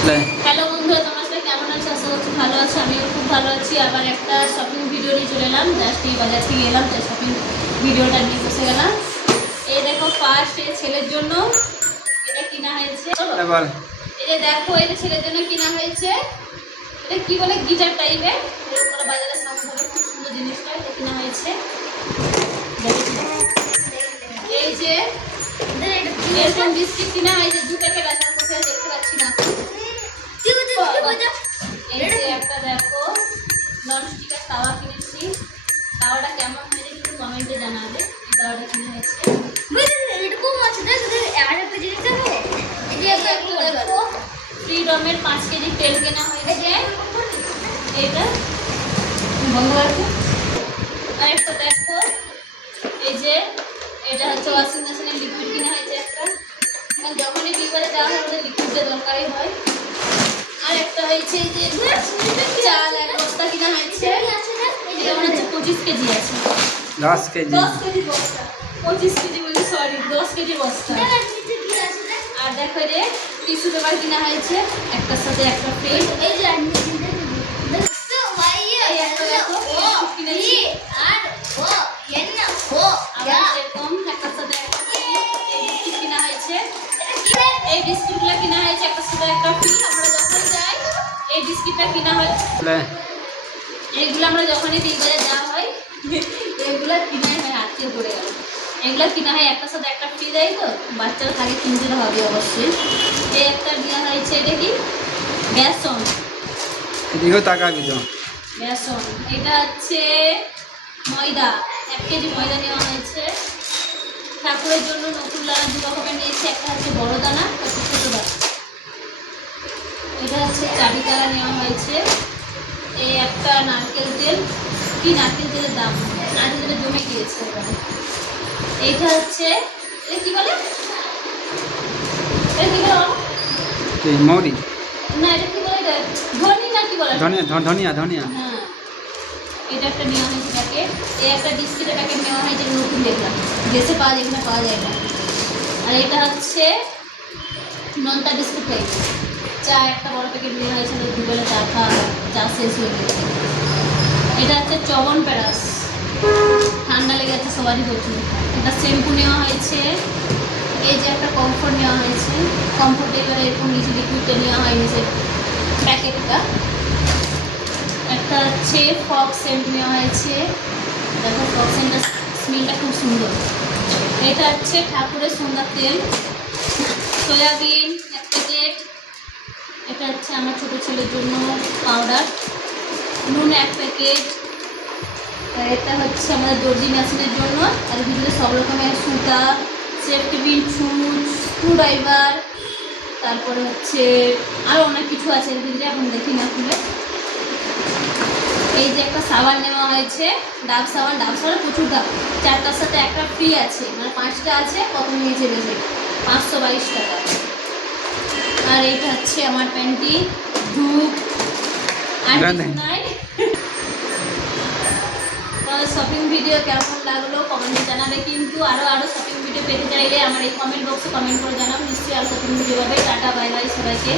Hello বন্ধুরা তোমরা সবাই কেমন আছো? আশা করছি ভালো আছো আমিও খুব ভালো আছি। আবার একটা শপিং ভিডিও নিয়ে চলে এলাম। জাস্ট এই বাজার থেকে এলাম তাই শপিং ভিডিওটা নিয়ে বসে গেলাম। এই দেখো ফার্স্ট এই ছেলের জন্য এটা কিনা হয়েছে। এই যে দেখো এটা ছেলের জন্য কিনা হয়েছে। এটা কি বলে? গিটার টাইপের বাজারে সামনে খুব সুন্দর জিনিসটা এটা কিনা হয়েছে। এই যে এরকম বিস্কিট কিনা হয়েছে দু প্যাকেট আছে। এই যে একটা দেখো ননস্টিকের তাওয়া কিনেছি। তাওয়াটা কেমন হয়েছে একটু কমেন্টে জানাবে। এই তাওয়াটা কিনে হয়েছে এই যে দেখো দেখো। ফ্রিডমের পাঁচ কেজি তেল কেনা হয়েছে। এইটা। বন্ধ রাখো আর দেখো। এই যে এটা হচ্ছে ওয়াশিং আর হয়েছে যে চাল এক বস্তা কিনা হয়েছে। এটা মনে হচ্ছে পঁচিশ কেজি আছে। দশ কেজি। দশ কেজি বস্তা। পঁচিশ কেজি বলছি সরি দশ কেজি বস্তা। আর দেখো রে টিস্যু পেপার কিনা হয়েছে। একটার সাথে একটা ফ্রি আবার এরকম একটার সাথে একটা এই কিনা হয়েছে? এই বিস্কিটগুলো কিনা হয়েছে একটা ফ্রি আমরা যখন যাই এই বিস্কিটটা কিনা হয় এইগুলো আমরা যখনই যাওয়া হয় এগুলো কিনাই হয় পড়ে গেল এগুলো কিনা হয় সাথে একটা ফ্রি দেয় তো। বাচ্চারা থাকে কিনতে হবে অবশ্যই। এই একটা দেওয়া হয়েছে এটা কি? বেসন। এদিকেও তাকাবি তো বেসন। এটা হচ্ছে ময়দা এক কেজি ময়দা নেওয়া ঠাকুরের জন্য নতুন লাড়া দু রকমের নিয়েছে একটা হচ্ছে বড় দানা একটা ছোটো দানা। এটা হচ্ছে চাবি তারা নেওয়া হয়েছে। এই একটা নারকেল তেল। কি নারকেল তেলের দাম? নারকেল তেলে জমে গিয়েছে এইটা হচ্ছে এটা কি বলে? এটা কি বলে? মৌরি। না এটা কি বলে না কি বলে? ধনিয়া ধনিয়া ধনিয়া। হ্যাঁ। এটা একটা নেওয়া হয়েছে প্যাকেট এই একটা বিস্কিটের প্যাকেট নেওয়া হয়েছে নতুন দেখলাম। দেশে পাওয়া যায় কিনা পাওয়া যায় না। আর এটা হচ্ছে নন্তা বিস্কুট টাইপ চা একটা বড় প্যাকেট নেওয়া হয়েছিল দুবেলা চা খাওয়া, চা শেষ হয়ে গেছে। এটা হচ্ছে চবন প্যারাস ঠান্ডা লেগে যাচ্ছে সবারই প্রচুর। এটা শ্যাম্পু নেওয়া হয়েছে। এই যে একটা কমফোর্ট নেওয়া হয়েছে। কমফোর্টেবল এরকম নিচে লিকুইডটা নেওয়া হয় নিচে প্যাকেটটা একটা হচ্ছে ফক সেন্ট নেওয়া হয়েছে। দেখো ফক সেন্টের স্মেলটা খুব সুন্দর। এটা হচ্ছে ঠাকুরের সন্ধ্যার তেল। সয়াবিন, এক প্যাকেট এটা হচ্ছে আমার ছোটো ছেলের জন্য পাউডার নুন এক প্যাকেট। এটা হচ্ছে আমাদের দর্জি মেশিনের জন্য। আর ভিতরে সব রকমের সুতা সেফটি পিন সুচ স্ক্রুড্রাইভার তারপরে হচ্ছে আরও অনেক কিছু আছে। এর ভিতরে এখন দেখি না খুলে। এই যে একটা সাবান নেওয়া হয়েছে ডাব সাবান ডাব সাবান প্রচুর দাম চারটার সাথে একটা ফ্রি আছে মানে পাঁচটা আছে কত নিয়েছে বেশি পাঁচশো বাইশ টাকা। আর এইটা হচ্ছে আমার প্যান্টি ধূপ আর নাই। শপিং ভিডিও কেমন লাগল? কমেন্টে জানাবে কিন্তু। আরও আরও শপিং ভিডিও পেতে চাইলে আমার এই কমেন্ট বক্সে কমেন্ট করে জানাও। নিশ্চয়ই আরও শপিং ভিডিও পাবে। টাটা বাই বাই সবাইকে।